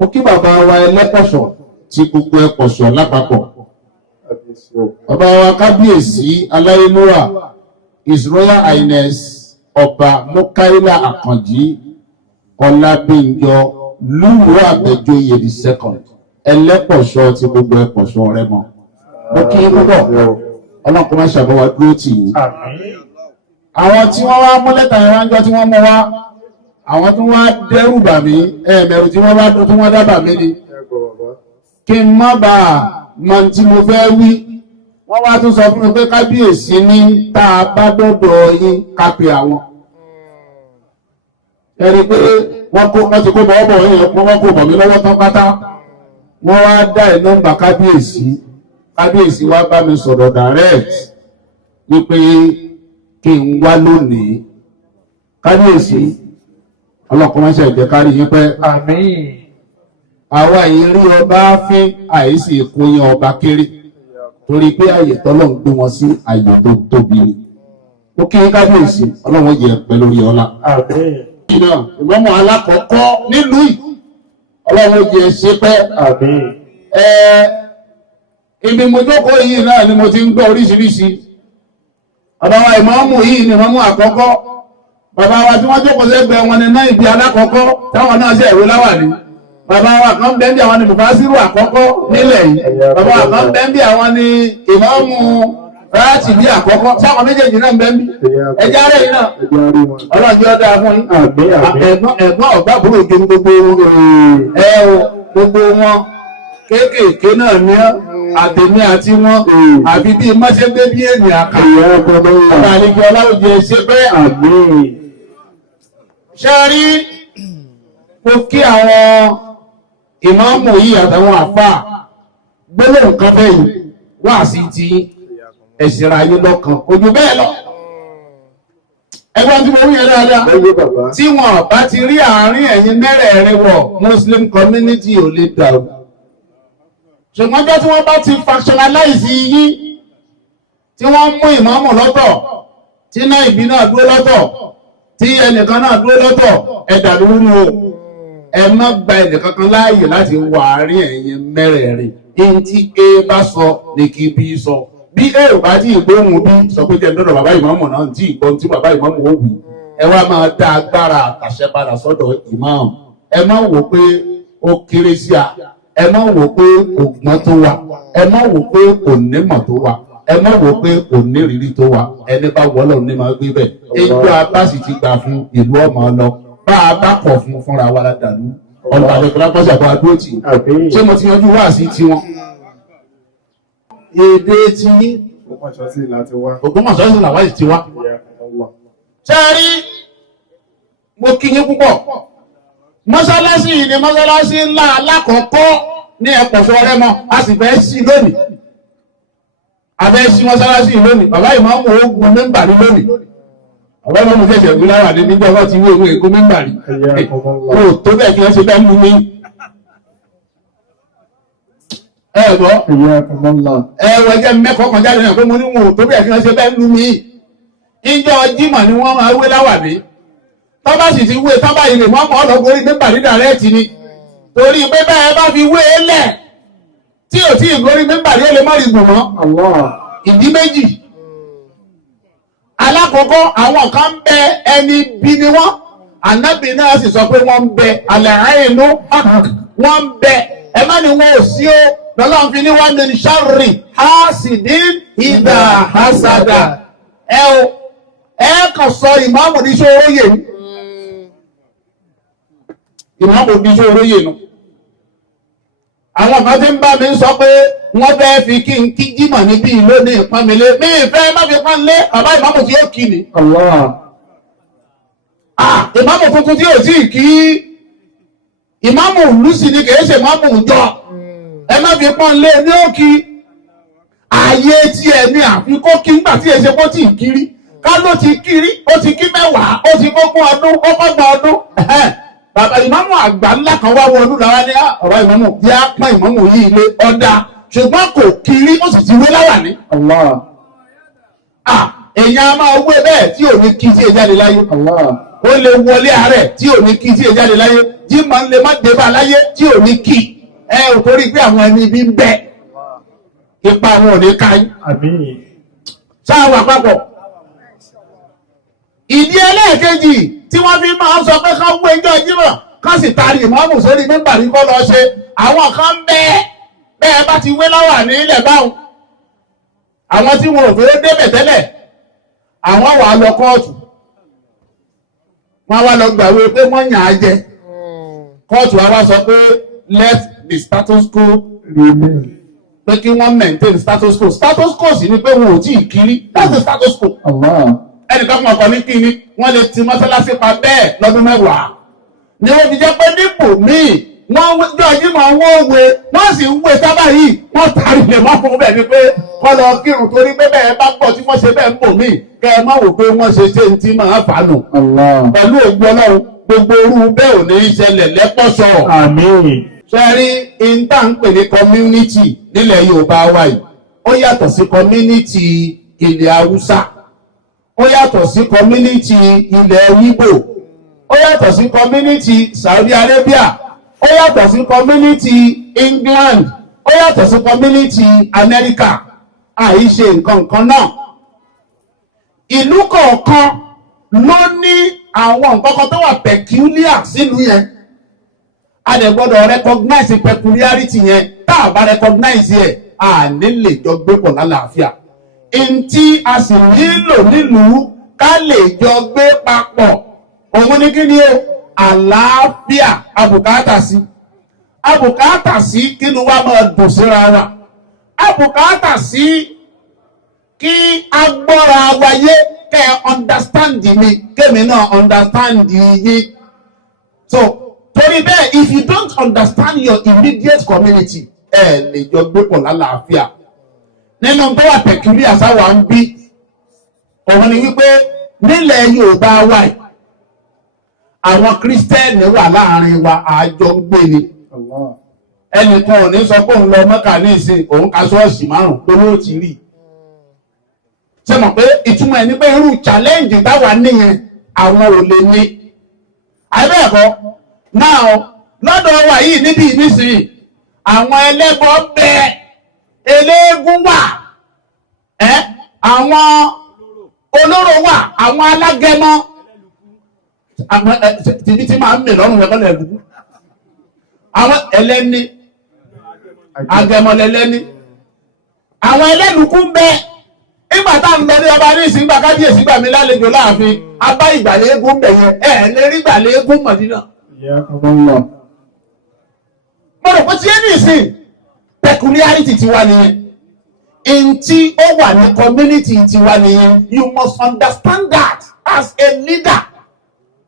Mo kí bàbá wa ẹlẹ́pọ̀ṣọ̀ tí gbogbo ẹ̀pọ̀ṣọ̀ lápapọ̀. Bàbá wa kábíyèsí aláyélúwà His Royal Highness Ọba Mukaila Àkànjí Ọlábíńjọ Lúwọ̀ Àbẹ̀joyè the second ẹlẹ́pọ̀ṣọ̀ tí gbogbo ẹ̀pọ̀ṣọ̀ rẹ̀ mọ̀. Mo kí púpọ̀ ọlọ́pàá máa ṣàbọ̀wá dúró tì yín. Àwọn tí wọ́n wá mú lẹ́tà ìránjọ́ tí wọ́n mú wá àwọn tí wọ́n dẹ́rù bà mí ẹ̀ẹ̀mẹ̀rù tí wọ́n bá tó tí wọ́n dábà mí ni kí n má bàa mọ tí mo fẹ́ wí. Wọ́n wá tún sọ fún mi pé kábíyèsí ní tá a bá dọ́dọ̀ yín ká pe àwọn. Ẹni pé wọ́n ti kó bọ̀ yẹn wọ́n kó bọ̀ mí lọ́wọ́ tán pátá. Wọ́n wá dá ẹ̀ nọ́mbà kábíyèsí wá bá mi sọ̀rọ̀ direct wípé kí n wá lónìí. Kábíyèsí ọlọ́kùnrin ṣe ìjẹ́ kárí yín pẹ́. Àmín. Àwa yìí rí ọba fín àìsí ìkúnyìn ọba kéré torí pé àyè tọ́lọ̀ ń gbé wọn sí àyè tó tóbi ni. Ó kí yín kábíyèsí ọlọ́run jẹ pẹ́ lórí ọlá. Àmín. Ìgbọ́mọ̀ alákọ̀ọ́kọ́ nílùú yìí ọlọ́run jẹ ṣe pẹ́. Àmín. Ibi mo jókòó yìí náà ni mo ti ń gbọ́ oríṣiríṣi. Ọ̀dọ̀ wa ìmáàmù yìí ni ìmáàmù àkọ́kọ́. Bàbá wa tí wọ́n jókòó sẹ́gbẹ̀ẹ́ wọn ni náà ibi alákọ̀ọ́kọ́ táwọn náà ṣe ìwé láwà ní. Bàbá wa kan bẹ́ẹ̀ bí àwọn ni mùfásírù àkọ́kọ́ nílẹ̀ yìí. Bàbá wa kan bẹ́ẹ̀ bí àwọn ni ìmáàmù ráàtì bí àkọ́kọ́. Sáwọn méjèèjì náà bẹ́ẹ̀ bí. Ẹja rẹ̀ yìí náà. Ọlọ́jọ́ dáa fún yín. Ẹ̀gbọ́n ọ̀gbá àbúrò ojú gbogbo wọn. Kéékèèké náà ní àtẹ̀mí àti wọn àbí bí máṣẹ́gbé bí ènìyàn àkàyè ọba àlejò ọláwùjẹ ṣe pé ṣe rí kó kí àwọn ìmáàmù yìí àtàwọn àfáà gbélé nǹkan fẹ́ yìí wá sí ti ẹ̀sìnra ayé lọ́kàn ojú bẹ́ẹ̀ lọ. Ẹgbọ́n tí mo rí yẹn dáadáa tí wọn bá ti rí àárín ẹ̀yin mẹ́rẹ̀ẹ̀rin wọ̀ Muslim community ò lè dàrú. Ṣùgbọ́n jẹ́ tí wọ́n bá ti factionalize yín tí wọ́n mú ìmáàmù lọ́tọ̀ tí náà ìbí náà dúró lọ́tọ̀ tí ẹnìkan náà dúró lọ́tọ̀ ẹ̀dà lórí o ẹ má gba ẹnìkan kan láàyè láti wà àárín ẹ̀yin mẹ́rẹ̀ẹ̀rin in tí A bá sọ ní kí B sọ bí A ò bá tí ìgbóhùn bí sọ pé jẹ́ ǹdọ́dọ̀ bàbá ìmáàmù náà tí ìgbọ́n tí bàbá ìmáàmù ó wù ẹ wá máa dá agbára àtàṣẹ padà sọ́dọ̀ ìmáàmù ẹ má wò pé ó kéré sí a ẹ má wò pé kò gbọ́n tó wà ẹ má wò pé kò nímọ̀ tó wà ẹ má wò pé kò ní rírí tó wà ẹni bá wọ́lọ̀ ní máa gbé bẹ́ẹ̀ ẹjọ́ abáṣì ti gbà fún ìlú ọmọ lọ bá a bá kọ̀ fún fúnra wa ládàlú ọ̀nà àdékùnrin apọ́sí àbọ̀ adúró tì ṣé mo ti yanjú wá sí tiwọn. Èdè ti Ògbómọ̀ṣọ́ sí làwáyé ti wá. Ṣé ẹ rí mo kí yín púpọ̀ mọ́sálásí yìí ni mọ́sálásí ńlá alákọ̀ọ́kọ́ ní Ẹ̀pọ̀ṣọ́ Rẹ́mọ a sì fẹ́ sí lónìí a fẹ́ sí mọ́sálásí yìí lónìí bàbá ìmáàmù ogun mẹ́mbàrí lónìí bàbá ìmáàmù ṣẹ̀ṣẹ̀ wí láwà ní nígbà wọ́n ti wé ewé èkó mẹ́mbàrí o tó bẹ́ẹ̀ kí wọ́n ṣe bẹ́ẹ̀ mú mi ẹ̀gbọ́ ẹ̀wọ̀ ẹ̀jẹ̀ mẹ́kọ̀ọ́ kan jáde náà pé mo ní wọn ò tó bẹ́ẹ̀ kí wọ́n ṣe bẹ́ẹ̀ mú mi ìjọ Jímọ̀ ni wọ́n máa wé láwà ní tọ́bá sì ti wé tọ́bá ilé mọ́mọ́ ọlọ́gbórí mẹ́bà ní dàrẹ́ẹ̀tì ni torí pé bẹ́ẹ̀ bá fi wé lẹ̀ tí ò tí ìgbórí mẹ́bà ní ẹlẹ́mọ́ ìgbò mọ́ ìdí méjì. Alákọ̀ọ́kọ́ àwọn kan ń bẹ ẹni bí ni wọ́n ànábì náà sì sọ pé wọ́n ń bẹ àlàáìnú wọ́n ń bẹ ẹ má ní wọn ò sí ó lọ́lọ́run fi ní wọ́n ní sharri hasidin idha hasada ẹ kàn sọ ìmáàmù ní sóróyè yìí ìmáàmù ní sóróyè nù. Àwọn kan tí ń bá mi sọ pé wọ́n fẹ́ fi kí n kí Jímọ̀ níbí lónìí ìpánmilé mi ìfẹ́ má fi pánlé bàbá ìmáàmù tí ó kí ni. Ìmáàmù tuntun tí ò tí ì kí ìmáàmù lùsì ni kìí ṣe ìmáàmù jọ ẹ má fi pánlé ní ó kí ààyè tí ẹ ní àfikún kí ńgbà tí èsè kó tí ì kiri ká ló ti kiri ó ti kí mẹ́wàá ó ti gbógun ọdún ó gbọ́gbọ́n ọdún bàbá ìmáàmù àgbà ńlá kan wá wọnú lára ní ọ̀rọ̀ ìmáàmù bí á pọ́n ìmáàmù yìí ilé ọ̀dà ṣùgbọ́n kò kiri ó sì ti wé láwà ní. Èèyàn a máa wé bẹ́ẹ̀ tí ò ní kí tí ẹ jáde láyé. Ó lè wọlé àárẹ̀ tí ò ní kí tí ẹ jáde láyé. jímọ̀ lè má dé bá láyé tí ò ní kí ò torí pé àwọn ẹni bí ń bẹ ipa wọn ò ní ká yín. sáà wà papọ̀. ìdí ẹlẹ́ẹ̀kejì tí wọ́n fi máa ń sọ pé ká wé ijọ́ jímọ̀ ká sì taari ìmáàmù sórí mímbàrí kọ́ lọ ṣe àwọn kan bẹ́ẹ̀ bá ti wé láwà ní ilẹ̀ báwọn àwọn tí wọn ò fẹ́ débẹ̀ tẹ́lẹ̀ àwọn wà lọ kóòtù wọ́n wá lọ gbàwé pé wọ́n yàn á jẹ kóòtù wa wá sọ pé let the status quo remain pé kí wọ́n maintain status quo sì ni pé wọn ò tí ì kiri that's the status quo. ẹnìkan kan ọkọ̀ ní kíni wọ́n lè ti mọ́sálásí pa bẹ́ẹ̀ lọ́dún mẹ́wàá ni wọ́n fi jẹ́ pé nípò míì wọ́n jọ jímọ̀ wọ́n wé wọ́n sì ń wé sábà yìí wọ́n tàrí lè má fún bẹ́ẹ̀ ni pé kọ́ lọ kírun torí pé bẹ́ẹ̀ bá pọ̀ tí wọ́n ṣe bẹ́ẹ̀ ń bò míì kẹ́ ẹ má wò pé wọ́n ṣe ń tí máa fà nù. pẹ̀lú ògbó ọlọ́run gbogbo orú bẹ́ẹ̀ ò ní í ṣẹlẹ̀ lẹ́pọ̀ṣọ̀. ṣe rí ìta ń pè ní community nílẹ̀ Yorùbá wa yìí ó yàtọ̀ sí community ilẹ̀ Haúsá ó yàtọ̀ sí community ilẹ̀ Ìgbò ó yàtọ̀ sí community Saudi Arabia ó yàtọ̀ sí community England ó yàtọ̀ sí community America àìṣe nǹkan kan náà ìlú kọ̀ọ̀kan ló ní àwọn nǹkan kan tó wà peculiar sílùú yẹn a dẹ̀ gbọ́dọ̀ recognize peculiarity yẹn tá a bá recognize yẹn a ní lè jọ gbé pọ̀ lálàáfíà ntí a sì nílò nílùú ká lè jọ gbé papọ̀ òun ní kí ni o àlàáfíà abùkátà sí kí ni wàá máa dùn síra wa abùkátà sí kí agbọ́ra wáyé kẹ́ ẹ understand mi kémi náà understand yín so torí bẹ́ẹ̀ if you don't understand your immediate community lè jọ gbé pọ̀ lálàáfíà nínú tó wà peculiar sáwà ń bí òun ni wípé nílẹ̀ Yorùbá wa yìí àwọn kírísítẹ́nì wà láàrin wa àjọ ń gbé ni ẹnìkan ò ní sọ pé òun lọ Mẹ́kà ní ìsìn òun ka ṣọ́ọ̀ṣì márùn-ún pé ó ti rí ṣe mọ̀ pé ìtumọ̀ ẹ̀ ní pé irú challenge táwa níyẹn àwọn ò lè ní àbẹ́ẹ̀kọ́ náà lọ́dọ̀ wa yìí níbi nísìnyí àwọn ẹlẹ́bọ bẹ́ẹ̀ eléégún wà àwọn olóró wà àwọn alágẹmọ tìbí tí máa ń mè lọ́rùn rẹ̀ kọ́lẹ̀ ẹ̀dùkú àwọn ẹlẹ́ni agẹmọlẹ́lẹ́ni àwọn ẹlẹ́nukú ń bẹ ìgbà tá ń lọ ní ọba ní ìsìngbà kábíyèsí gbà mí lálejò láàfin abá ìgbàlẹ̀ eégún bẹ̀ yẹn lè rí ìgbàlẹ̀ eégún Mọ̀dínà. mo rò pé tí ẹni ìsìn peculiarity ti wá nìyẹn ntí ó wà ní community ti wá nìyẹn you must understand that as a leader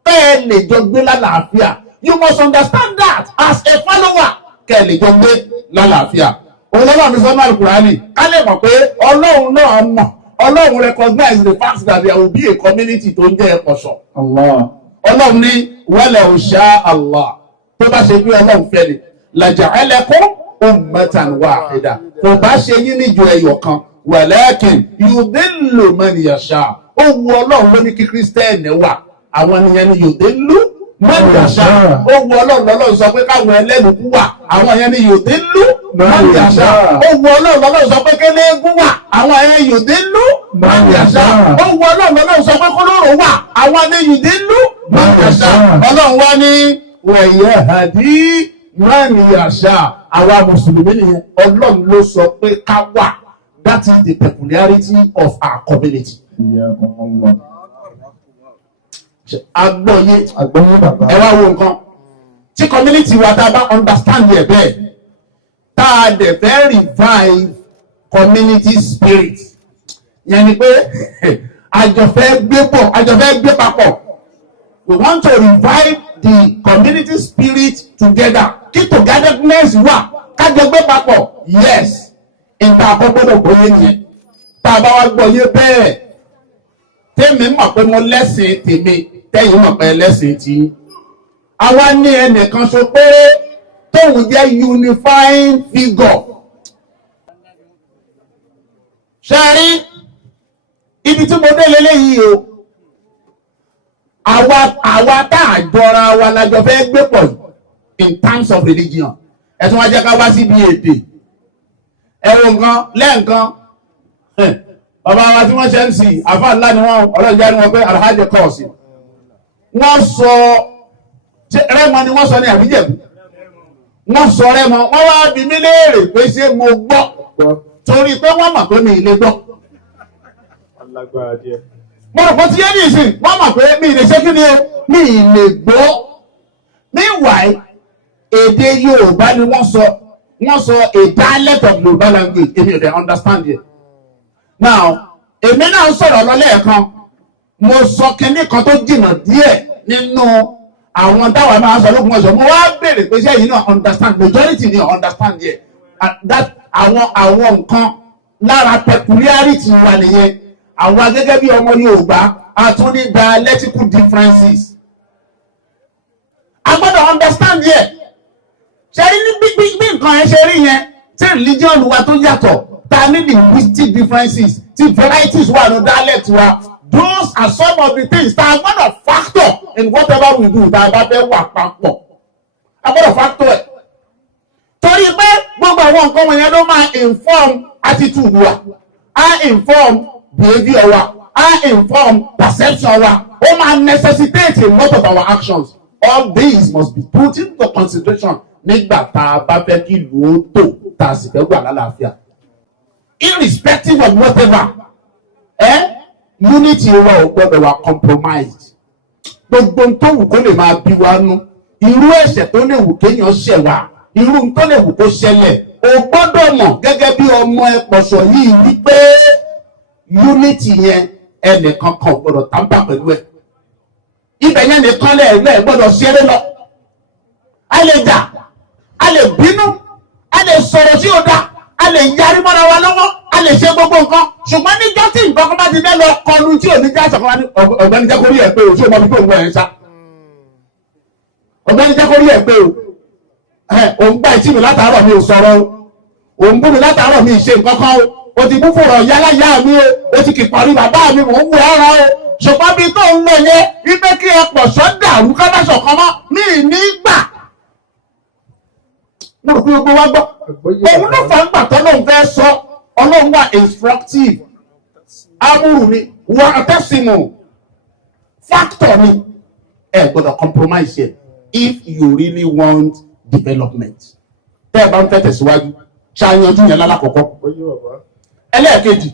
bẹ́ẹ̀ lè jọ gbé lálàáfíà you must understand that as a follower kẹ́ lè jọ gbé lálàáfíà. òun lọ́wọ́ mi sọ́nà Al-Qur'ani ká lè mọ̀ pé Ọlọ́run náà mọ̀ Ọlọ́run recognize the fact that there will be a community tó ń jẹ́ ẹ̀kọ́sọ̀. Ọlọ́run ní walau sha Allah tó bá ṣe bí Ọlọ́run fẹ́ ni laja'alakum ummatan wahida kò bá ṣe yín níjọ ẹyọ kan walakin yudillu man yasha ó wu Ọlọ́run ló ní kí kírísítẹ́nì wà àwọn ènìyàn ni yudillu man yasha ó wu Ọlọ́run lọ́lọ́run sọ pé káwọn ẹlẹ́nukú wà àwọn èèyàn ni yudillu man yasha ó wu Ọlọ́run lọ́lọ́run sọ pé kẹ́lẹ́gún wà àwọn èèyàn yudillu man yasha ó wu Ọlọ́run lọ́lọ́run sọ pé kólóró wà àwọn ni yudillu man yasha Ọlọ́run wá ní wa yahdi man yasha àwa mùsùlùmí nìyẹn Ọlọ́run ló sọ pé ká wà that is the peculiarity of our community. agbóyé bàbá ẹ wá wo nǹkan tí community wa tá a bá understand yẹ bẹ́ẹ̀ tá a dẹ̀ fẹ́ revive community spirit yẹn ni pé àjọfẹ́ gbé papọ̀ we want to revive the community spirit together kí togetherness wà kájọ gbé papọ̀ yes nǹkan àkọ́gbọ́dọ̀ gbóyè nìyẹn tá a bá wá gbọ́yé bẹ́ẹ̀ tèmi mọ̀ pé mo lẹ́sìn tèmi tẹ́yìn mọ̀ pé lẹ́sìn tí àwa ní ẹnìkan ṣo pé tóun jẹ́ unifying figure ṣe rí ibi tí mo dé lélẹ́yìí o àwa tá a jọra wa lájọ fẹ́ gbé pọ̀ yìí in terms of religion. Ẹ tún wá jẹ́ ká wá síbi èdè. Ẹ wo nǹkan lẹ́ẹ̀kan. Bàbá wa tí wọ́n ṣe ń sìn àfáà ńlá ni wọ́n ọlọ́jà ni wọ́n pé alhaji kọ́ọ̀sì. Wọ́n sọ Rẹ́mọ ni wọ́n sọ ní àbíjẹ̀bù. Wọ́n sọ Rẹ́mọ wọ́n wá bi mí léèrè pé ṣé mo gbọ́ torí pé wọ́n mọ̀ pé mi ì lè gbọ́. Mo rò pé tí yé ní ìsìn wọ́n mọ̀ pé mi ì lè ṣe kí ni o mi ì lè gbọ́. Meanwhile èdè Yorùbá ni wọ́n sọ a dialect of Yorùbá language èmi ò dẹ̀ understand yet. Now èmi náà ń sọ̀rọ̀ lọ lẹ́ẹ̀kan mo sọ kinní kan tó jìnnà díẹ̀ nínú àwọn dáwà máa ń sọ lókun ọ̀sán mo wá béèrè pé ṣé yìí náà understand majority ni understand yet that àwọn nǹkan lára peculiarity wa nìyẹn àwọn gẹ́gẹ́ bí ọmọ Yorùbá a tún ní dialectical differences a gbọ́dọ̀ understand yẹ ṣe rí ní bí nǹkan yẹn ṣe rí yẹn tí religion wa tó yàtọ̀ ta ní linguistic differences tí varieties wà ní dialect wa those are some of the things tá a gbọ́dọ̀ factor in whatever we do tá a bá fẹ́ wà papọ̀ a gbọ́dọ̀ factor ẹ̀ torí pé gbogbo àwọn nǹkan wọ̀nyẹn ló máa inform attitude wa á inform behaviour wa á inform perception wa ó máa necessitate a lot of our actions all these must be put into consideration nígbà tá a bá fẹ́ kí ìlú ó tò tá a sì fẹ́ wà lálàáfíà irrespective of whatever unity wa ò gbọ́dọ̀ wà compromised gbogbo tó wù kó lè máa bí wa nú irú ẹ̀ṣẹ̀ tó lè wù kéèyàn ṣẹ̀ wá irú tó lè wù kó ṣẹlẹ̀ o gbọ́dọ̀ mọ̀ gẹ́gẹ́ bí ọmọ ẹ̀pọ̀ṣọ̀ yìí wípé unity yẹn ẹnìkan kan gbọ́dọ̀ tàǹbà pẹ̀lú ẹ̀ ibẹ̀ yẹn nìkan lẹ́ẹ̀ gbọ́dọ̀ ṣeré lọ a lè jà a lè bínú a lè sọ̀rọ̀ tí ó dá a lè yarí mọ́ra wa lọ́wọ́ a lè ṣe gbogbo nǹkan ṣùgbọ́n níjọ́ tí nǹkan kan bá ti fẹ́ lọ kọlu tí ò ní já sọ̀kan ní ọ̀gbẹ́ni jẹ́ kó rí ẹ̀ pé o tí o mọ bí tó ń wọ ẹ̀ ń sá ọ̀gbẹ́ni jẹ́ kó rí ẹ̀ pé o òun gbá ìtì mi látàárọ̀ mi ò sọ̀rọ̀ o òun bú mi látàárọ̀ mi ṣe nǹkan kan o ti bú fòrọ̀ yálàyà mi o ti kìpọ̀ rí bàbá mi mò ń wù ọ̀rọ̀ o ṣùgbọ́n bí tó ń lọ yẹn wípé kí ẹ pọ̀ sọ́dà rú ká bá ṣọ̀kan mọ́ mi ní gbà mo rò pé gbogbo wa gbọ́ òun ló fà ń gbà tọ́lọ́hún fẹ́ sọ ọlọ́run wà instructive amúrù ni wà àtẹ́sìmù factor ni ẹ gbọ́dọ̀ compromise yẹ if you really want development tẹ́ ẹ bá ń fẹ́ tẹ̀síwájú ṣàyànjú yẹn lálàkọ́kọ́ ẹlẹ́ẹ̀kejì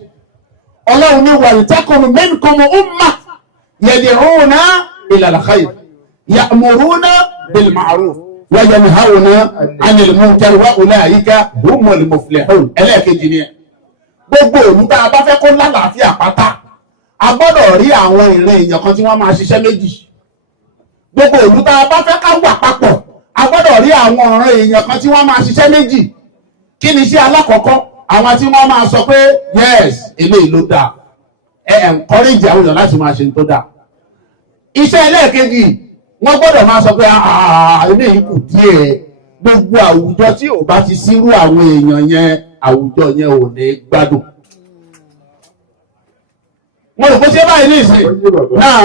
ọlọ́run ní wà ìtẹ́kùnrin minkum umma yad'una ila al-khayr ya'muruna bil ma'ruf wa yanhauna 'anil munkar wa ulaika humul muflihun ẹlẹ́ẹ̀kejì ni ẹ gbogbo òun tá a bá fẹ́ kó lálàáfíà pátá a gbọ́dọ̀ rí àwọn ìran èèyàn kan tí wọ́n máa ṣiṣẹ́ méjì gbogbo òun tá a bá fẹ́ ká wà papọ̀ a gbọ́dọ̀ rí àwọn ọ̀ràn èèyàn kan tí wọ́n máa ṣiṣẹ́ méjì kí ni iṣẹ́ alákọ̀ọ́kọ́ àwọn tí wọ́n máa sọ pé yes eléyìí ló dáa encourage àwọn èèyàn láti máa ṣe ní tó dáa iṣẹ́ ẹlẹ́ẹ̀kejì wọ́n gbọ́dọ̀ máa sọ pé eléyìí kù díẹ̀ gbogbo àwùjọ tí ò bá ti sírú àwọn èèyàn yẹn àwùjọ yẹn ò ní gbádùn mo rò pé ṣé báyìí ní ìsìn náà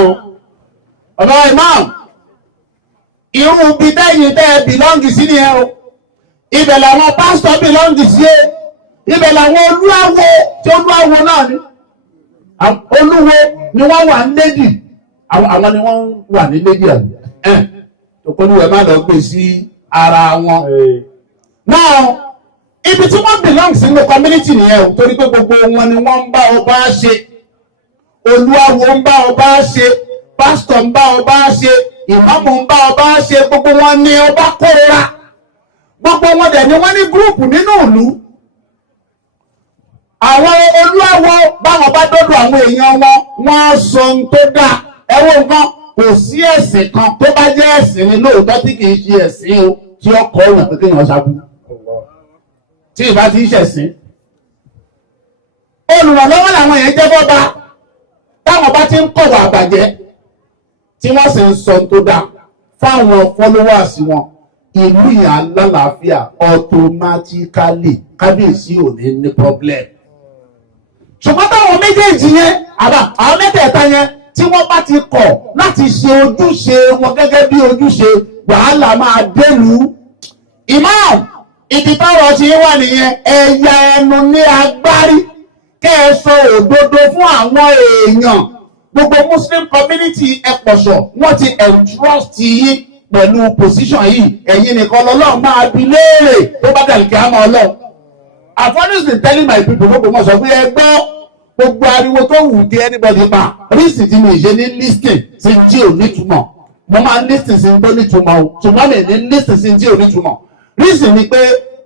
ọ̀dọ́ imam irú bí tẹ́yìn tẹ́ bìlọ́ǹgì sí ni ẹ o ibẹ̀ làwọn pásítọ̀ bìlọ́ǹgì sí ẹ ibẹ̀ làwọn olúwawo tí olúwawo náà ni olúwo ni wọ́n wà ní méjì àwọn ni wọ́n wà ní méjì ẹ̀ olúwẹ̀ má lọ gbé sí ara wọn. náà ibi tí wọ́n belong sí ní community nìyẹn o torí pé gbogbo wọn ni wọ́n ń bá ọba ṣe olúwawo ń bá ọba ṣe pásítọ̀ ń bá ọba ṣe ìmáàmù ń bá ọba ṣe gbogbo wọn ni ọba kórira gbogbo wọn dẹ̀ ni wọ́n ní gúrùpù nínú ìlú àwọn olúwawo báwọn bá dọ́dọ̀ àwọn èèyàn wọn wọ́n sọ ohun tó dáa ẹ̀wọ̀n nǹkan kò sí ẹ̀sìn kan tó bá jẹ́ ẹ̀sìn ní lóòótọ́ tí kì í ṣe ẹ̀sìn o tí ó kọ́ òun pé kéèyàn ṣáájú tí ìbá ti ń ṣẹ̀sìn olùrànlọ́wọ́ làwọn èèyàn jẹ́ bọ́ba táwọn bá ti ń kọ̀wọ̀ àbàjẹ́ tí wọ́n sì ń sọ tó dáa fáwọn followers wọn ìlú yẹn alálàáfíà automatically kábíyèsí ò ní problem ṣùgbọ́n táwọn méjèèjì yẹn àwọn mẹ́tẹ̀ẹ̀ta yẹn tí wọ́n bá ti kọ̀ láti ṣe ojúṣe wọn gẹ́gẹ́ bí ojúṣe wàhálà máa délùú. Imam ibi táwọn ti wà nìyẹn, ẹ̀yà ẹnu ní agbárí kẹ́ ẹ sọ òdodo fún àwọn èèyàn. Gbogbo Muslim community ẹ̀pọ̀ṣọ̀ wọ́n ti entrust yín pẹ̀lú position yìí, ẹ̀yin nìkan lọ́lọ́run máa bi léèrè tó bá dàlùkì àmọ́ ọlọ́run. I've always been telling my people gbogbo mọ̀ sọ pé ẹ gbọ́ gbogbo ariwo tó wù dé anybody pa rísì tí mi ṣe ní listing sí tí ò nítumọ̀. Mo máa ń listing sí tó nítumọ̀ o, ṣùgbọ́n mi ní listing sí tí ò nítumọ̀. Rísì ni pé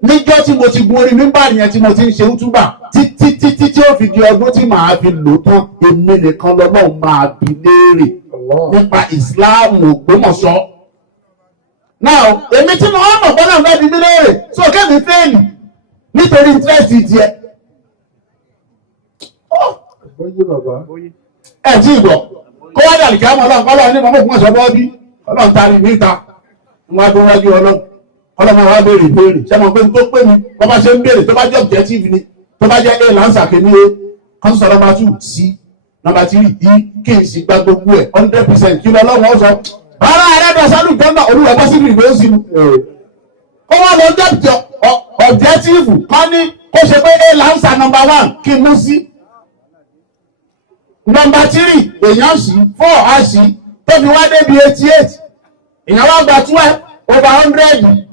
níjọ́ tí mo ti gun orí mímbà yẹn tí mo ti ń ṣe útúbà títí tí ó fi di ọdún tí màá fi lò tán, èmi nìkan lọ́lọ́run máa bi léèrè nípa ìsìláàmù Ògbómọ̀ṣọ́. Now èmi tí mo wá mọ̀ gbọ́dọ̀ bá bi mí léèrè so kẹ́mi fẹ́ẹ̀lì nítorí interest tiẹ̀. Ẹ tí ì bọ̀ kó wá dàlí kí á mọ̀ ọlọ́run kọ́lọ́ ní mọ̀mọ́ Ògbómọ̀ṣọ́ bọ́ bí ọlọ́run tari níta wọn á tó wájú ọlọ́run ọlọ́mọ wa béèrè ìbéèrè sẹ́mo pé tó pé mi bọ́ bá ṣe ń béèrè tó bá jẹ́ objective ni tó bá jẹ́ a lansa kìíní o kọ́ńsọ̀ nọ́mbà 2 sí nọ́mbà 3 yìí kí n sì gba gbogbo ẹ̀ 100% kí lọ lọ́wọ́ ó sọ ara rẹ̀ dọ̀ sálù jọ́nà olúwa bá sí ìgbé òsì mu. Kó wọ́n lọ jẹ́ objective kan ní kó ṣe pé a lansa nọ́mbà 1 kí n mú sí. Nọ́mbà 3 èèyàn sí 4 á sí tó fi wá débi 88 èèyàn wá gba 12 over 100.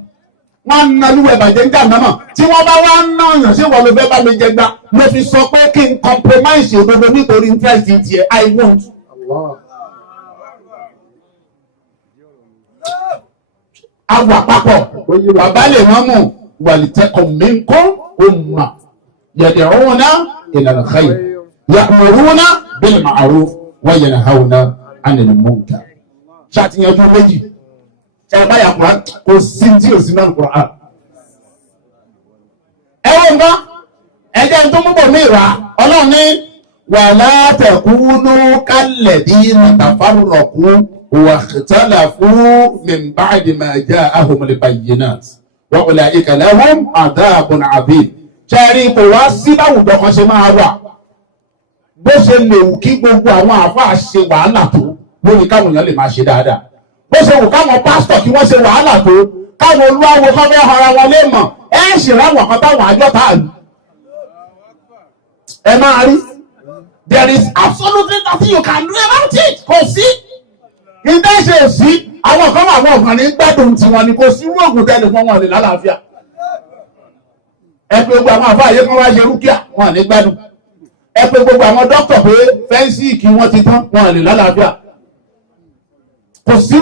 Wọ́n ń nalú ẹ̀bàjẹ́ ń jà mọ́mọ́ tí wọ́n bá wá ń ná ọ̀yàn sí wọ́n ló fẹ́ bá mi jẹ gbá mo fi sọ pé kí n compromise òdodo nítorí interest tiẹ̀ I won't. Àwọn àpapọ̀ bàbá lè wọ́n mú wàlítẹ́kọ̀ minkum umma yad'una ila al-khayr ya'muruna bil ma'ruf wa yanhauna 'anil munkar. Ṣàtìyànjú méjì. Ẹ̀bá ya Quran kò sí tí ò sí náà Quran. Ẹwọ́n nǹkan ẹjẹ́ tó múbọ̀ ní ìrà ọlọ́run ní wala takunu kalladhina tafarraqu wa ikhtalafu min ba'di ma ja'ahumul bayyinat wa ulaika lahum adhabun 'adhim. Ṣẹ́rí kò wá sí láwùjọ kan ṣe máa wà bó ṣe lè wù kí gbogbo àwọn àfáà ṣe wàhálà tó lórí káwọn èèyàn lè máa ṣe dáadáa. Bó ṣe wù káwọn pásítọ̀ kí wọ́n ṣe wàhálà tó káwọn olúwawo kan fẹ́ ara wọn lé mọ̀ ẹ ṣì ráwọn kan táwọn àjọ táàlù. Ẹ máa rí there is absolutely nothing you can do about it. Kò sí ilé ṣe sí àwọn kan wà wọn kàn ní gbádùn tiwọn ni kò sí oògùn tẹ́lẹ̀ fún wọn ní lálàáfíà. Ẹ pé gbogbo àwọn àfáàyè kan wá ṣe rúkìá wọn ní gbádùn. Ẹ pé gbogbo àwọn dókítà pé fẹ́ǹsì kí wọ́n ti tán wọn ní lálàáfíà. Kò sí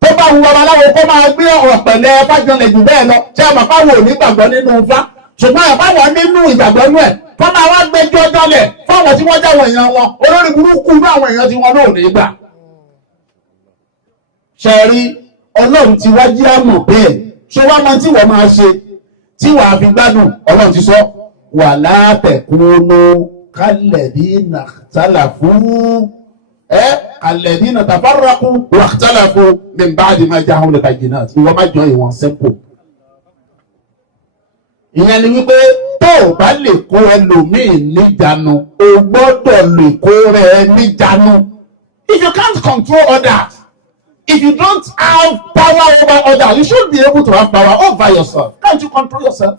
tó bá wu babaláwo kó máa gbé ọ̀rọ̀ pẹ̀lẹ́ fájọlẹ̀ jù bẹ́ẹ̀ lọ ṣé ẹ mọ̀ káwọn ò ní gbàgbọ́ nínú Ifá ṣùgbọ́n ẹ̀ báwọn nínú ìgbàgbọ́ nú ẹ̀ kó máa wá gbẹjọ́ jọlẹ̀ fáwọn tí wọ́n jáwọ̀ èèyàn wọn olórí burúkú ní àwọn èèyàn tí wọn náà ò ní gbà. Ṣé rí Ọlọ́run ti wá jí àmọ̀ bẹ́ẹ̀ ṣé wá máa tí wọ́n máa ṣe tí wàá fi gbádùn Ọlọ́run ti sọ wala takunu kalladhina ikhtalafu alladhina tafarraqu wa ikhtalafu min ba'di ma ja'ahumul bayyinat ìwọ́n má jọ ìwọ̀n simple. Ìyẹn ni wípé tó o bá lè kó ẹlòmíì níjànú o gbọ́dọ̀ lè kó rẹ níjànú. If you can't control others, if you don't have power over others, you should be able to have power over yourself. Can't you control yourself?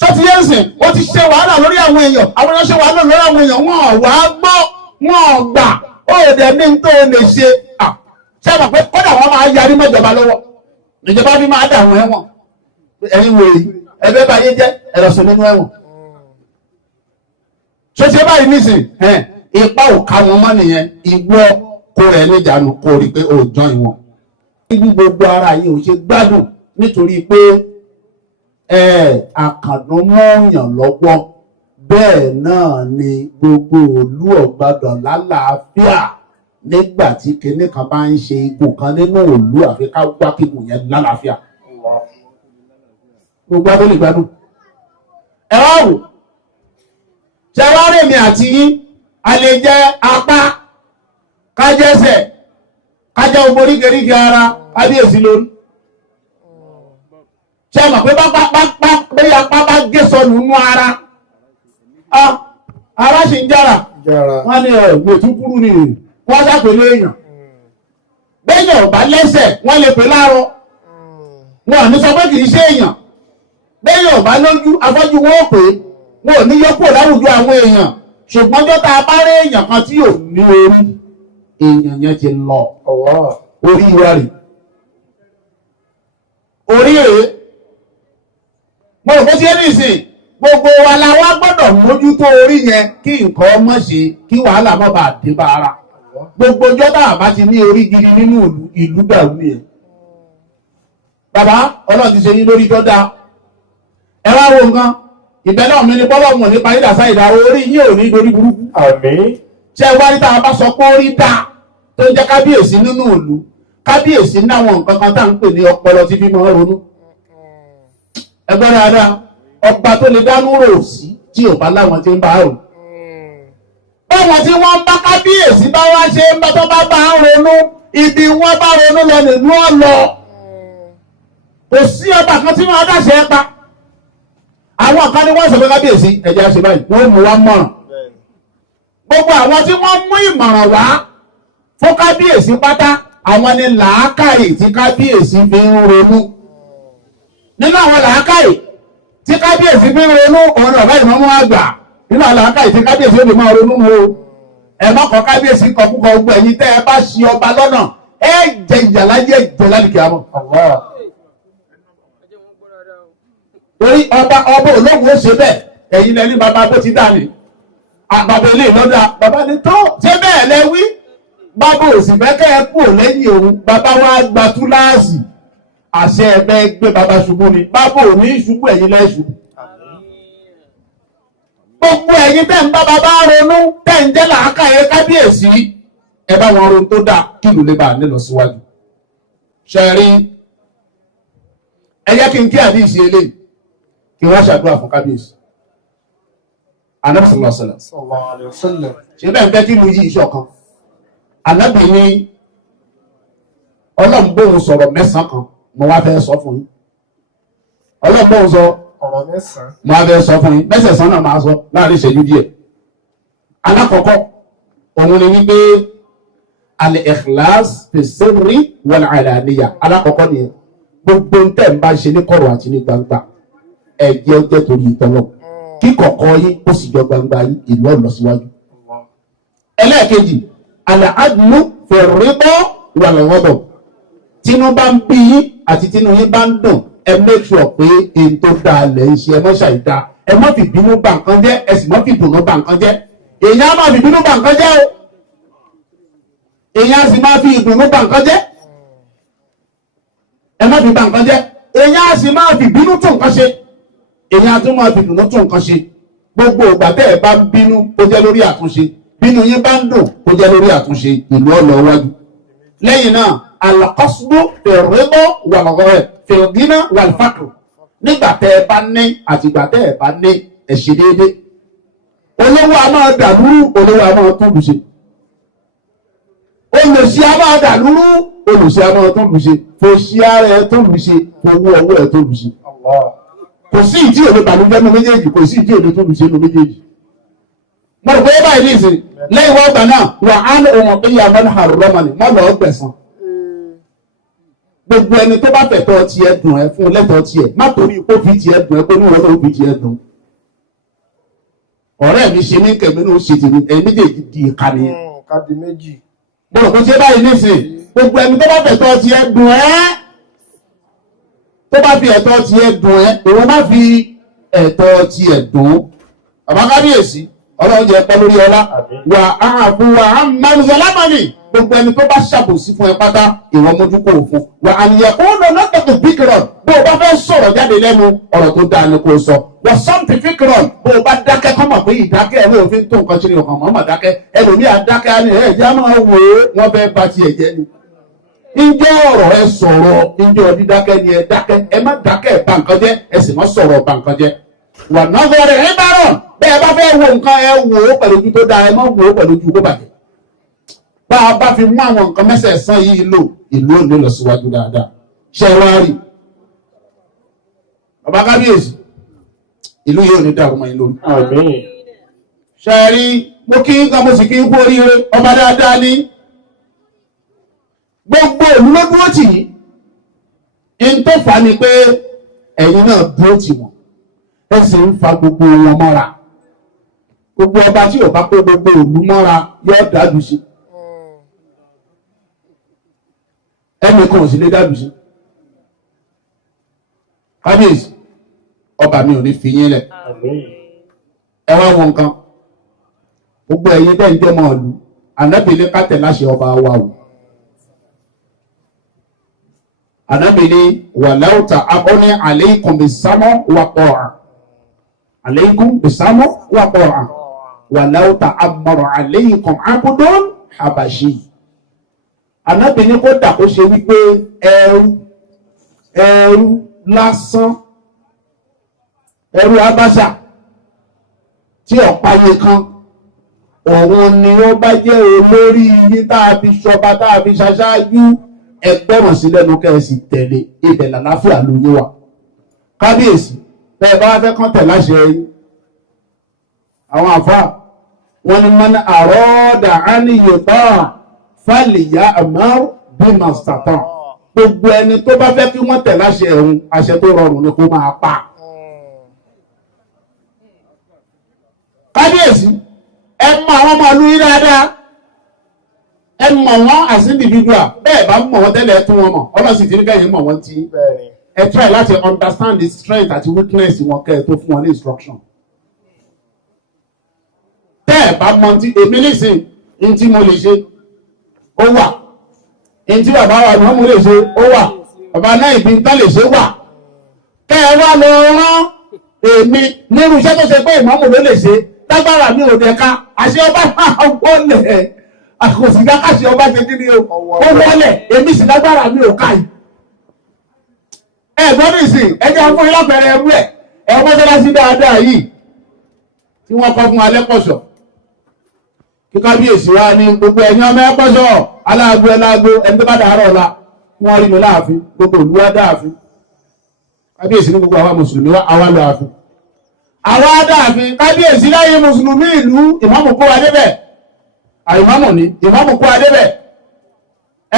Sọ́tí yẹn sìn, wọ́n ti ṣe wàhálà lórí àwọn èèyàn, àwọn èèyàn ṣe wàhálà lórí àwọn èèyàn, wọ́n wá gbọ́, wọ́n gbà, ó dẹ̀ ní tó lè ṣe. Ṣé àmọ̀ pé kódà wọ́n máa yarí mọ́jọba lọ́wọ́, ìjọba bí máa dà wọ́n ẹ̀wọ̀n. Ẹ̀yin wòye, ẹgbẹ́ bá yé jẹ́ ẹ̀rọ̀sùn nínú ẹ̀wọ̀n. Ṣé báyìí nísìn, ipa ò ká wọn mọ́ nìyẹn, ìwọ kó rẹ̀ níjànú kó rí pé ó jọ ìwọ̀n. Ibi gbogbo ara yìí ò ṣe gbádùn nítorí pé àkàndún mọ́ọ̀yàn lọ́wọ́ bẹ́ẹ̀ náà ni gbogbo òlú ọ̀gbádùn lálàáfíà nígbà tí kinní kan bá ń ṣe igun kan nínú òlú àfi ká wá kíkùn yẹn lálàáfíà. Gbogbo abẹ́lé gbádùn. Ẹ wá wò ṣe wá rèmi àti yín a lè jẹ apá kájẹsẹ̀ kájẹ gbogbo oríkèéríkèé ara kábíyèsí lórí. Ṣé mọ̀ pé bẹ́ẹ̀ apá bá gé sọnù nínú ara ara ṣì ń jára wọ́n ní ẹ̀gbẹ́ tún kúrú ni wọ́n ṣàpèlé èèyàn bẹ́ẹ̀ bẹ́yàn ò bá lẹ́sẹ̀ wọ́n lè pè láàrọ̀ wọn ò ní sọ pé kì í ṣe èèyàn bẹ́yàn ò bá lójú afọ́jú wọn ò pè wọn ò ní yọpọ̀ láwùjọ àwọn èèyàn ṣùgbọ́n jọ́ta bá rí èèyàn kan tí ò ní orí èèyàn yẹn ti lọ orí wa rè orí rè mo rò bó ṣe ní ìsìn gbogbo wa la wá gbọ́dọ̀ mójútó orí yẹn kí nǹkan ọmọ ṣe kí wàhálà má bàa dé bá ara gbogbo jọ́ta àbá ti ní orí gidi nínú ìlú dàrú nìyẹn bàbá ọlọ́run ti ṣe yín lórí tó dáa ẹ wá wo nǹkan ìbẹ́ náà mi ní bọ́lọ̀ mọ̀ nípa ìdásá ìdáwó orí yín ò ní dorí burúkú àmín. ṣé ẹ wá rí tá a bá sọ pé orí dáa tó ń jẹ́ kábíyèsí nínú ìlú kábíyèsí náwọn nǹkan kan tá à ń pè ní ọpọlọ tí bí máa ronú ẹgbẹ́ dáadáa ọba tó lè dánú rò sí tí ò bá láwọn tí ń bá rò báwọn tí wọ́n bá kábíyèsí bá wá ṣe ń bá tó bá bá ń ronú ibi wọ́n bá ronú lọ nínú ọ̀lọ́ kò sí ọba kan tí wọ́n dáṣẹ́ pa àwọn kan ní wọ́n sọ pé kábíyèsí ẹ̀jẹ̀ àṣẹ báyìí wọ́n mú wa mọ̀ràn gbogbo àwọn tí wọ́n mú ìmọ̀ràn wá fún kábíyèsí pátá àwọn ni làákàyè tí kábíyèsí fi ń ronú nínú àwọn làákàyè tí kábíyèsí fi ń ronú òun ọ̀bá ìmọ̀mú àgbà nínú àwọn làákàyè tí kábíyèsí fi máa ronú o ẹ má kọ kábíyèsí kọkúkọ gbogbo ẹ̀yin tẹ́ ẹ bá ṣe ọba lọ́nà ẹ jẹ ìyàlájẹ jẹ lálùkì àmọ́ torí ọba ológun ó ṣe bẹ́ẹ̀ ẹ̀yin lẹni bàbá bó ti dá ni àbàbà ilé ìlọ́dà bàbá ni tó ṣé bẹ́ẹ̀ lẹ wí bàbá òsì bẹ́kẹ́ ẹ kú lẹ́yìn òun bàbá wa gba túláàsì àṣẹ ẹ̀bẹ́ gbé bàbá ṣubú ni bàbá ò ní ṣubú ẹ̀yin lẹ́ṣù gbogbo ẹ̀yin tẹ́ ń bá bàbá ronú tẹ́ ń jẹ́ làákàyè kábíyèsí ẹ bá wọn ronú tó dáa kí ìlú lè bá nílọ síwájú ṣẹ́rí ẹ jẹ́ kí n kí àdíṣe eléyìí kí wọ́n ṣàdúrà fún kábíyèsí Ànábì sallallahu alaihi wasallam ṣe bẹ́ẹ̀ fẹ́ kí mú yí ìṣọ̀kan Ànábì ní ọlọ́mbóhun sọ̀rọ̀ mẹ́sàn kan mo wá fẹ́ sọ fún yín ọlọ́mbóhun sọ ọ̀rọ̀ mẹ́sàn. mo wá fẹ́ sọ fún yín mẹ́sẹ̀sán náà máa sọ láàrin ìṣẹ́jú díẹ̀ alákọ̀ọ́kọ́ òun ni wípé al-ikhlas fi sirri wal alaniya alákọ̀ọ́kọ́ nìyẹn gbogbo ń tẹ̀ ń bá ṣe ní kọ̀rọ̀ àti ní gbangba ẹ̀jẹ̀ ọjọ́ torí ìtọ́lọ́ kí kọ̀kọ́ yín ó sì jọ gbangba yín ìlú ọ̀nà síwájú. ẹlẹ́ẹ̀kejì al-adlu fi ridha wal ghadab tínú bá ń bí yín àti tínú yín bá ń dùn ẹ make sure pé èyí tó dáa lẹ̀ ń ṣe ẹ mọ́ ṣàìdá ẹ má fi bínú bà nǹkan jẹ́ ẹ sì má fi dùnú bà nǹkan jẹ́ èèyàn á má fi bínú bà nǹkan jẹ́ o èèyàn á sì má fi ìdùnnú bà nǹkan jẹ́ ẹ má fi bà nǹkan jẹ́ èèyàn á sì má fi bínú tún nǹkan ṣe èyàn á tún máa fi dùnú tún nǹkan ṣe gbogbo ìgbà tẹ́ ẹ bá ń bínú kó jẹ́ lórí àtúnṣe bínú yín bá ń dùn kó jẹ́ lórí àtúnṣe ìlú ọ̀lọ́ wájú. lẹ́yìn náà al-qasdu fi-r-ridha wal-ghadab fi-l-ghina wal-faqr nígbà tẹ́ ẹ bá ní àtìgbà tẹ́ ẹ bá ní ẹ ṣe déédé olówó a máa dàlúrú olówó a máa tún lù ṣe olùsí a máa dàlúrú olùsí a máa tún lù ṣe fòṣì ara ẹ tún lù ṣe fowó ọwọ́ ẹ tún lù ṣe kò sí ìdí òde bàlújẹ́ nu méjèèjì kò sí ìdí òde tó lù ṣe nu méjèèjì. mo rò pé báyìí ní ìsìn lẹ́yìn wọ́n gbà náà wà á ní ohun ìyá mọ́nà àrùrọ́mọ́ni má lọ́ọ́ gbẹ̀san. gbogbo ẹni tó bá fẹ̀tọ́ tiẹ̀ dùn ẹ fún lẹ́tọ̀ọ́ tiẹ̀ má torí ipò fi tiẹ̀ dùn ẹ pé níwọ̀n tó fi tiẹ̀ dùn. ọ̀rẹ́ mi ṣe ní kẹ̀mí ní oṣù tèmi ẹ̀yin méjèèjì di ìkànnì yẹn. káàdì méjì. mo rò pé ṣé báyìí ní ìsìn gbogbo ẹni tó bá fẹ̀tọ́ tiẹ̀ dùn ẹ́ tó bá fi ẹ̀tọ́ ti ẹ dùn ẹ́ òun má fi ẹ̀tọ́ ti ẹ dùn bàbá kábíyèsí ọlọ́run jẹ́ pẹ́ lórí ọlá wà áhàfún wà á mẹ́rin lámàní gbogbo ẹni tó bá ṣàbòsí fún ẹ pátá ìwọ mójú kò fún wà àníyàn kó lọ lọ́tọ̀kọ̀ fíkìrọ̀n bó o bá fẹ́ sọ̀rọ̀ jáde lẹ́nu ọ̀rọ̀ tó dáa ni kò sọ wà sọ́ǹtì fíkìrọ̀n bó o bá dákẹ́ kọ́ mọ̀ pé ìdákẹ́ ẹ̀rọ òfin tó nǹkan ṣe ni ọkàn mọ́ dákẹ́ ẹlòmí àdákẹ́ á ní ẹ̀jẹ̀ á máa wò ó wọ́n fẹ́ bá tiẹ̀ jẹ́ ni ǹjẹ́ ọ̀rọ̀ ẹ sọ̀rọ̀ ǹjẹ́ dídákẹ́ ni ẹ dákẹ́ ẹ má dákẹ́ ẹ bà nǹkan jẹ́ ẹ sì má sọ̀rọ̀ bà nǹkan jẹ́ wà náà rẹ̀ ẹ bá rọ̀ bẹ́ẹ̀ bá fẹ́ wo nǹkan ẹ wò ó pẹ̀lú ojú tó dáa ẹ má wò ó pẹ̀lú ojú tó bàjẹ́ bá a bá fi mú àwọn nǹkan mẹ́sẹ̀ẹ̀sán yìí lò ìlú ò ní lọ síwájú dáadáa ṣe wá rí bàbá kábíyèsí ìlú yìí ò ní dàrú mọ́ yín lórí. àmín. ṣe rí mo kí n kan mo sì kí n kú oríire ọba dáadáa ní gbogbo ìlú ló dúró tì yín in tó fà á ni pé ẹ̀yin náà dúró tì wọ́n ẹ sì ń fa gbogbo wọn mọ́ra gbogbo ọba tí ò bá pé gbogbo ìlú mọ́ra yóò dájú sí ẹnì kan ò sì lè dájú sí kábíyèsí ọba mi ò ní fi yín lẹ̀ ẹ wá wọn nǹkan gbogbo ẹ̀yin bẹ́ẹ̀ ń jẹ́ mọ́ ọ̀lú ànábìlẹ̀ ká tẹ̀ láṣẹ ọba wa o ànábìlẹ̀ wàláwùtà abọ́ní aleikum bisámọ́ wàkọ́ra aleikum bisámọ́ wàkọ́ra wàláwùtà abọ́rọ̀ aleikum abudun habashi ànábìlẹ̀ kó dà kó ṣe wípé ẹrú lásán ẹrú abáṣà tí ọ̀páyé kan òun ni ó bá jẹ́ olórí yín tá a fi ṣọba tá a fi ṣaṣáájú ẹgbọ́ràn sí lẹ́nu kẹ́ẹ̀sì tẹ̀lé ibẹ̀ làlàáfíà ló yé wa kábíyèsí bẹ́ẹ̀ bá fẹ́ kán tẹ̀ láṣẹ yín àwọn àfáà wọn ni mọ́ni àrọ́ọ̀dà ánìyàn fàlìyà àmọ́ bí màsítàtàn gbogbo ẹni tó bá fẹ́ kí wọ́n tẹ̀ láṣẹ ẹ̀hún àṣẹ tó rọrùn ni kó máa pa kábíyèsí ẹ mọ àwọn ọmọ ìlú yìí dáadáa ẹ mọ wọn as individual bẹ́ẹ̀ bá mọ wọn tẹ́lẹ̀ tún wọn mọ ọlọ sì ti ní kẹyìn mọ wọn tí ẹ try láti understand the strength àti weakness wọn kẹ ẹ tó fún wọn ní instruction bẹ́ẹ̀ bá mọ tí èmi nìsín ní tí mo lè ṣe ó wà ní tí bàbá wa ni wọn mú lè ṣe ó wà bàbá náà ìbí ń tán lè ṣe wà kẹ ẹ wá lọ rán èmi nírú iṣẹ́ tó ṣe pé ìmọ̀mù ló lè ṣe lágbára mi ò dẹ̀ka àṣẹ ọba máa wọlẹ̀ àkòsí dákàṣẹ ọba ṣe kí ni o ó wọlẹ̀ èmi sì lágbára mi ò ká yìí. ẹ gbọ́dọ̀ ìsìn ẹjẹ́ fún yín lápẹẹrẹ ẹrú ẹ̀ ẹ mọ́sálásí dáadáa yìí tí wọ́n kọ́ fún alẹ́ pọ̀ṣọ̀ kí kábíyèsí wa ní gbogbo ẹ̀yin ọmọ ẹ pọ̀ṣọ̀ aláàgbó ẹláàgbó ẹni tó bá dàárọ̀ ọ̀la wọ́n rí mi láàfin gbogbo olúwa dáàfin kábíyèsí ní gbogbo àwa mùsùlùmí wa àwa lọ àfin àwa dáàfin kábíyèsí láyé mùsùlùmí ìlú ìmáàmù kó wa débẹ̀ àìmáàmù ní ìmáàmù kó wa débẹ̀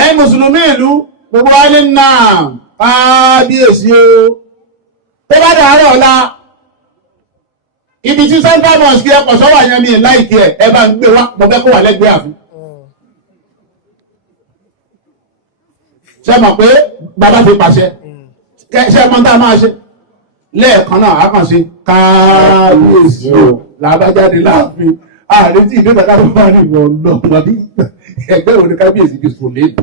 ẹ̀yin mùsùlùmí ìlú gbogbo wa ní náà kábíyèsí o tó bá dàárọ̀ ọ̀la ibi tí central mosque ẹ̀kọ́ sọ́wọ́ àyàn mi láìkí ẹ bá ń gbé wá mo fẹ́ kó wà lẹ́gbẹ̀ẹ́ àfin ṣe mọ̀ pé bàbá ti pàṣẹ ṣe mọ́ tá a máa ṣe lẹ́ẹ̀kan náà a kàn ṣe kábíyèsí o làbájáde láàfin ààrẹ tí ìdó ìdáká tó bá rí wọn lọ wọn bí ẹgbẹ́ òní kábíyèsí fi sùn léèdè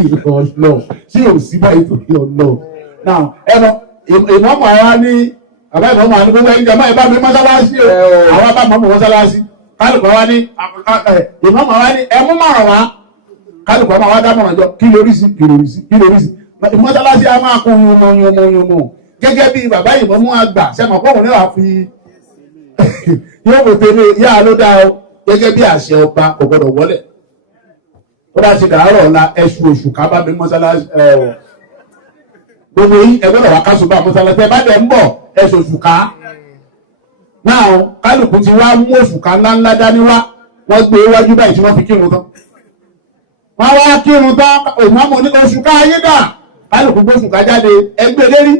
ìrọ̀lọ́ tí ò sí báyìí tó kí ọlọ́ náà ẹnu ìmọ̀mọ̀ ara ní àbá ìmọ̀mọ̀ àní gbogbo ẹ̀yìn jàmá ìbá mi mọ́sálásí o àwọn bá mọ̀mọ̀ mọ́sálásí kálùkọ́ wa ní ìmọ̀mọ̀ wa ní ẹmú mọ̀ràn wa kálùkọ́ máa wá dámọ̀ràn jọ kí lórí sí mọ́sálásí a máa kún yúnmọ́ gẹ́gẹ́ bí bàbá ìmọ̀mú àgbà sẹ́mọ̀ pọ̀wọ̀n níwà fi yóò wò tẹ́lẹ̀ yá ló dá ọ gẹ́gẹ́ bí àṣẹ ọba kò gbọdọ̀ wọlẹ̀ ó bá ti dàárọ̀ ọ̀la ẹṣù oṣù ká bá mi mọ́sálásí gbogbo yìí ẹgbẹ́rọ̀ wá kásùbà mọ́sálásí ẹ bá dẹ̀ ń bọ̀ ẹṣù oṣù ká náà kálukú ti wá mú oṣù ká ńláńlá dání wá wọ́n gbé wájú báyìí tí wọ́n fi kírun tán wọ́n wá kírun tán ìmọ̀mù ní oṣù ká ayé dà kálukú gbé oṣù ká jáde ẹgbẹ́ lérí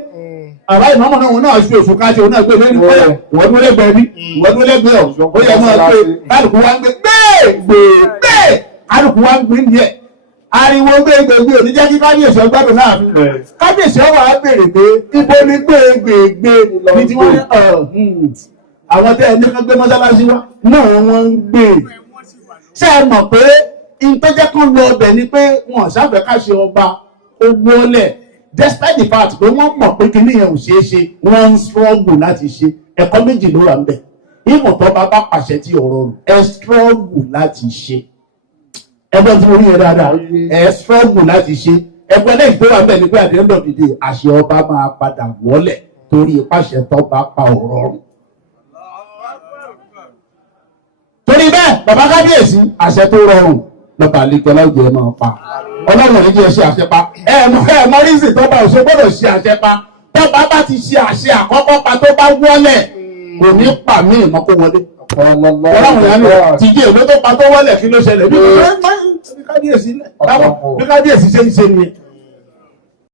àbá ìmọ̀mù náà wọn náà ṣe oṣù ká ṣe òun náà gbé lérí wọ́n dúró lẹ́gbẹ̀ẹ́ bí wọ́n dúró lẹ́gbẹ̀ẹ́ ọ̀ ó yẹ mọ́ gbé kálukú wá ń gbé kálukú wá ń gbé ní ẹ̀ ariwo gbégbègbè òní jẹ́ kí kábíyèsí ọgbàdùn náà fi kábíyèsí ọwọ́ á bèèrè pé ibo ni gbégbègbè ní tí wọ́n àwọn tẹ́ ẹni kan gbé mọ́sálásí wá náà wọ́n ń gbé ṣé ẹ mọ̀ pé in tó jẹ́ kán lọ ọbẹ̀ ni pé wọn ṣàfẹ́ ká ṣe ọba ó gbólẹ̀ despite the fact pé wọ́n mọ̀ pé kíní yẹn ò ṣeé ṣe wọ́n ń struggle láti ṣe ẹ̀kọ́ méjì ló wà ń bẹ̀ ìmọ̀ tó bá pàṣẹ tí ọ̀rọ̀ ẹ struggle láti ṣe ẹgbẹ́ tí mo rí yẹn dáadáa ẹ struggle láti ṣe ẹgbẹ́ lẹ́yìn tó wà ń bẹ̀ ni pé at the end of the day àṣẹ ọba máa padà wọlẹ̀ torí ìpàṣẹ tó bá pa ọ̀rọ̀ rùn. torí bẹ́ẹ̀ bàbá kábíyèsí àṣẹ tó rọrùn lọ́ba àlejò láwùjọ ẹ̀ máa pa ọlọ́run ò ní jẹ́ ṣe àṣẹ pa mọ rízì tó bá òṣè gbọ́dọ̀ ṣe àṣẹ pa tó bá ti ṣe àṣẹ àkọ́kọ́ pa tó bá wọlẹ̀ kò ní pa mí ìmọ̀ kó wọlé ọlọ́run yẹn ni tìjì èlò tó pa tó wọlẹ̀ kí ló ṣẹlẹ̀ bí bí kábíyèsí ṣe ń ṣe ni